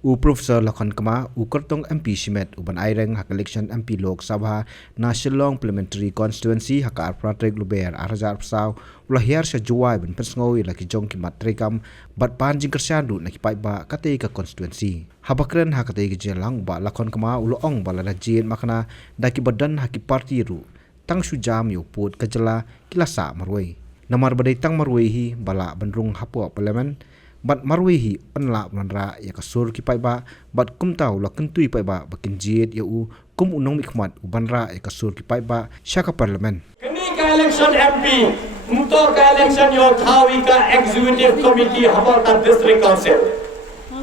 Profesor Lakhon Kama Kertong MP Shimet uban aireng hak election MP Lok Sabha na Shillong Parliamentary Constituency hak Arpratrek Luber Arjar Psau ulahir syajuai ben persngoi laki jong kimat trekam bat panjing kersandu nak pai ba kate ka constituency habakren hak kate jelang ba Lakhon Kama ulong bala rajin makna daki badan hak parti ru tang sujam yo put kejela kilasa marwei namar badai tang marwei hi bala benrung hapo parliament bat marwehi penla manra ya kasur ki pai ba bat kum tau la kentui pai ba bakin jiet ya u kum unong mikmat u banra ya kasur ki pai ba syaka parlimen kini ka election MP untuk ka election yo thawi ka executive committee haba ta district council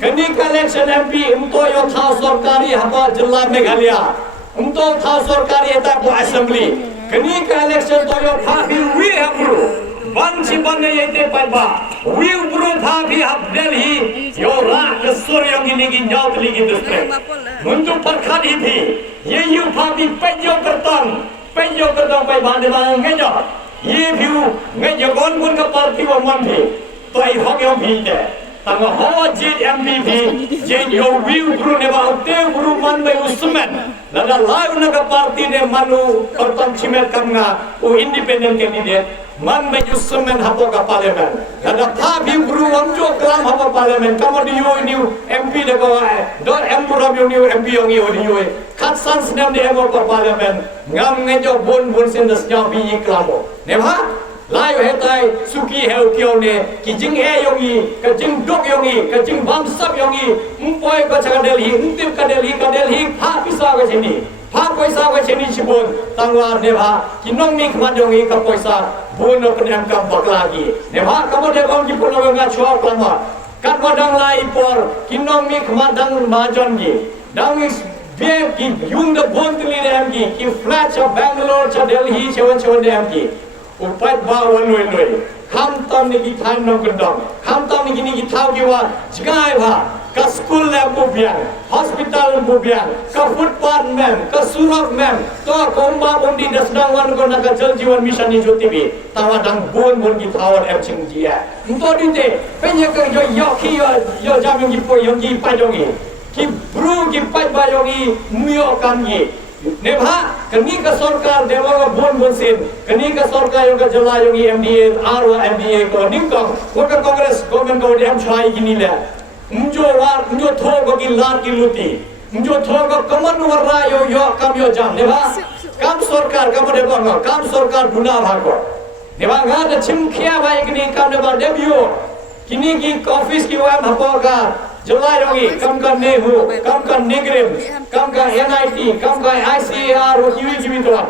kini ka election MP untuk yo thaw sarkari haba jilla meghalaya untuk thaw sarkari eta ko assembly kini ka election to yo thawi we hamru Banci banne yete paiba, wiu buru thabi hab Delhi, yo ra kesur yang ini ginyau teligi district. Untuk perkat ini, ye yu thabi pejo kertang paiba deba ngejo. Ye view ngejo gon gon ka parti wa manthi, to ai hok yo bhite. Tang ho jit MVP, je yo wiu buru neba te buru man be usmen. Nada live naga parti ne manu kertang chimer kamna u independent candidate. Man me jusmen hapo ka parliament kada thabi buru amjo klam hapo parliament kamo di yo ni MP de ko do empura yo ni MP yo ni odi yo kat sans nem de emo ka parliament ngam ngejo bon sen das nya bi klamo ne ba lai hetai suki heu kyo ne ki jing e yo ni ka jing dok yo ni ka jing bam sap yo ni mpoi ka chaga delhi untim ka delhi ha pisa ka sini ha paisa ka sini chibon tangwar ne ba kinong mi khman yo ni ka paisa bono kenyang kampak lagi. Nebak kamu dia kau jipun orang ngacau kelama. Kan wadang lai por kinong mi kemadang majon gi. Dang is biar ki yung the bon tili dem gi. Ki flat cha Bangalore cha Delhi chawan dem gi. Upat ba wanoi. Ham tam ni ki time no kendong. Ham tam ni ki thau ki wa jgai ba. Ka school lab bubian, hospital bubian, ka footpath mem, ka surak mem, to komba bondi dasdang wan ko na ka jal jiwan mission ni jotibi, tawa dang bon ki thawar em ching jia. Nto dinte, penye ka yo yo jaming ki po yo ki pa jongi. Ki bru ki pa ba yongi muyo kan gi. Nebha kani ka sarkar dewa bon sin, kani ka sarkar yo ka jala yongi MDA, RO MDA ko ningkong, ko ka congress government ko dem chai gini le. Mjo thogo ki lar ki luti mjo thogo kaman warra yo kam yo jam neba kam sarkar kam deba kam sarkar duna bhago neba ga chimkhia bai kini kam deba debio kini ki office ki wa bhaga jalai rogi kam ka nehu kam ka nigrem kam ka NIT kam ka ICAR ki ki mitwan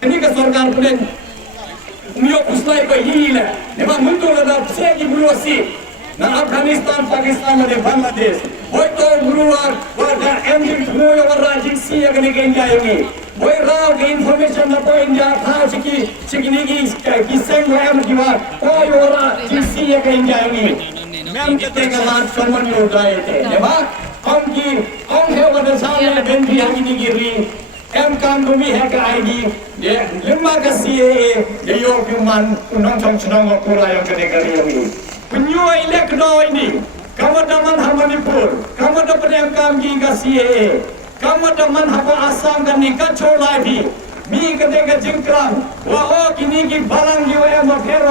kini ka sarkar kune mjo kustai ko hile neba munto da se ki bulosi na Afghanistan, Pakistan dan Bangladesh. Boy to beruar warga MD boy warga jiksi yang negara ini. Boy raw ke information na po India tha chiki ki seng am kiwa. Boy warga jiksi yang negara ini. Mem kete galan soman yo gaete. Deba om he wada sale bendi yang ini giri. Kam dumi he ka ID. Ye limma ka CAA ye yo kuman unang chong ko yang negara ini. Penyua ilek no ini, kamu daman Manipur, kamu dapat yang kami ke CAA, kamu daman hapa Assam dan nikah lagi, mi ketika jengkram, wah kini ki balang jiwa yang mafer,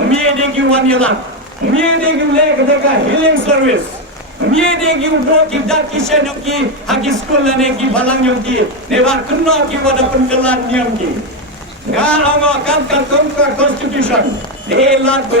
mi ada ki wanyalan, mi ada ki le ketika healing service, mi ada ki ubo ki dak ki senok ki haki sekolah ne ki balang yang ki, nebar kena ki wada penjelan yang ki. Ngan kan constitution. They learn to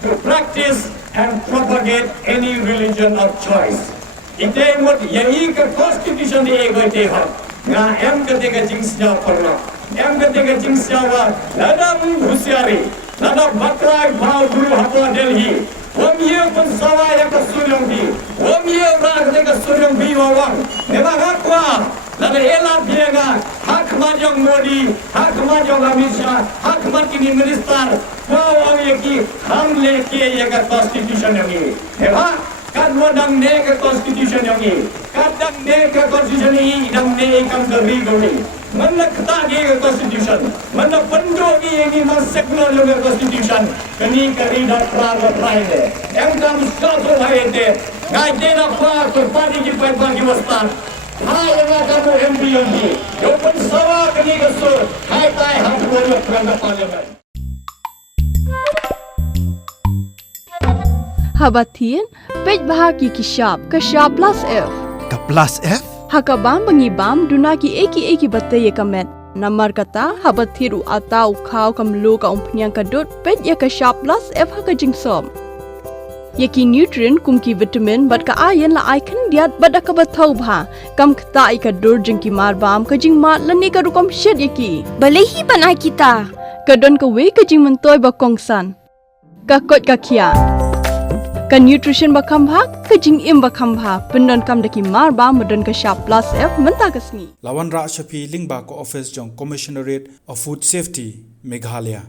to practice and propagate any religion of choice. Ite mut yahi ka constitution ni ego ite ha. Nga em ketika jingsnya perlu. Em ketika jingsnya wa lada husiari. Lada bakrai bau guru hapa Delhi. Om ye pun sawa ya ka suryong bi. Om ye ra ketika suryong bi wawang. Neba hakwa. Lada ela biega hak majong Modi, hak majong Amit Shah, hak kini minister, bawang yaki ham leke yaka constitution yangi. Heba kan wadang ne ka constitution yangi. Kadang ne ka constitution ini dang ne kam gari gori. Mana kata ke constitution, mana pendo ini mas secular constitution. Kini kari dak pra le. Yang kam satu hai de. ngai dena pa ko padi ki pai bagi wastan hai yang kamu MB yo pun sawa kini kesur hai tai ham boleh perangkat parlimen Habatin pej bahagi kishab plus F Ka plus F? hakabam bangibam dunaki eki batay kamet namar kata habathiru atau khaw kamlu ka umpnyang kadut pej ya kishab plus F hakajingsom yaki nutrient kumki vitamin bat ka ayen la icon diat bada ka bathau bha kam khta i ka dur jingki mar bam ka jing mat lani ka rukom shed yaki Balehi banai kita. kadon ka we ka jing mentoy ba kongsan ka kot ka khia ka nutrition ba khambha ka jing im ba khambha pendon kam daki mar ba modon ka sharp plus F menta kasni Lawan Ra Shafi Lingba ko office jong Commissionerate of Food Safety Meghalaya